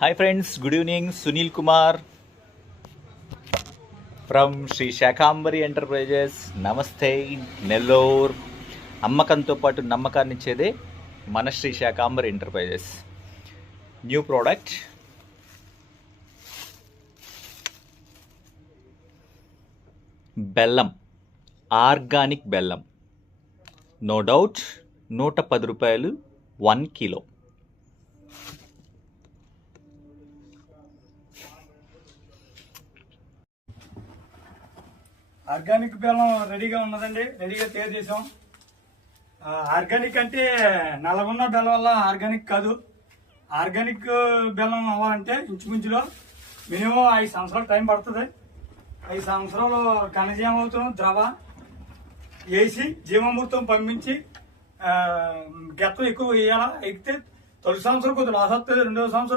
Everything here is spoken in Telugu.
Hi friends, good evening. Sunil Kumar from Shri Shakambari enterprises. నమస్తే నెల్లూరు. అమ్మకంతో పాటు నమ్మకాన్ని ఇచ్చేదే మన Shri Shakambari enterprises. New product బెల్లం, ఆర్గానిక్ బెల్లం, నో డౌట్ 110 రూపాయలు 1 కిలో. ఆర్గానిక్ బెల్లం రెడీగా ఉన్నదండి. రెడీగా తయారు చేసాం. ఆర్గానిక్ అంటే నల్లగున్న బెల్లం వల్ల ఆర్గానిక్ కాదు. ఆర్గానిక్ బెల్లం అవ్వాలంటే ఇంచుమించులో మినిమం 5 సంవత్సరాలు టైం పడుతుంది. 5 సంవత్సరాలు ఘనజీవామృతం ద్రవ వేసి జీవామృతం పంపించి గెత్తం ఎక్కువ వేయాలా. ఎక్కితే తొలి సంవత్సరం కొద్దిగా లాస్ వస్తుంది, రెండవ సంవత్సరం